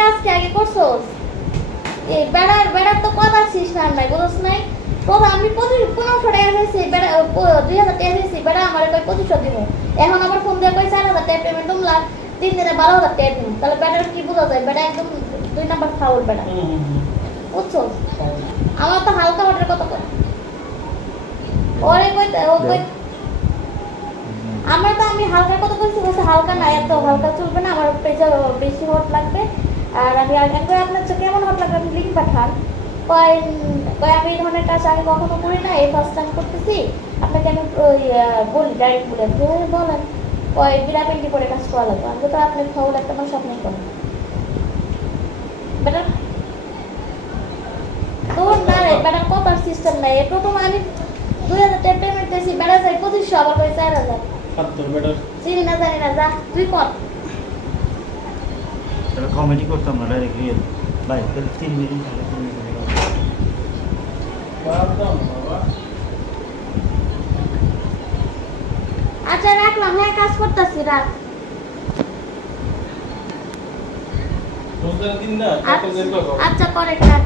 কাজ কি আগে করছোস? এই বেড়ার বেড়ার তো কথা ছিস না নাই বুঝছ নাই? প্রথম আমি পঁচিশ পনেরোশো টাকা দিয়েছি বেড়া দুই হাজার টাকা দিয়েছি বেড়া আমার কয় পঁচিশশো দিব এখন আবার ফোন দিয়ে কই চার হাজার টাকা পেমেন্ট তুমলা তিন দিনে বারো হাজার টাকা দিব তাহলে বেড়ার কি বোঝা যায়? বেড়া একদম দুই নাম্বার ফাউল বেড়া। বুঝছ আমার তো হালকা ওয়াটার কথা কয়। ওরে কই ও কই আমরা তো আমি হালকার কথা বলছি বলছে হালকা না এত হালকা চলবে না আমার পেজে বেশি হট লাগবে। আর আমি একবার আপনার কেমন হট লাগবে আপনি লিঙ্ক পাঠান। কয় কয় আমি এই ধরনের কাজ আগে কখনো করি না এই ফার্স্ট টাইম করতেছি। আপনাকে আমি ওই বলি ডাইরেক্ট বলে। আমি বলেন। কয় বিরাপিন্টি করে কাজ করা লাগবে। আমি তো আপনি খাওয়াল একটা মাস আপনি করেন বেটা তোর না রে বেটার কথার সিস্টেম নাই। প্রথম আমি দুই হাজার টাকা পেমেন্ট দিয়েছি। বেড়া যাই পঁচিশশো আবার কই চার হাজার। চিনি না জানি না যা তুই কর। তাহলে কমেডি করতাম না ডাইরেক্ট রিয়েল ভাই তাহলে তিন মিনিট তাহলে তিন মিনিট বাবা আচ্ছা রাখলাম হ্যাঁ কাজ করতেছি রাখ। তোদের দিন না আচ্ছা আচ্ছা করে রাখ।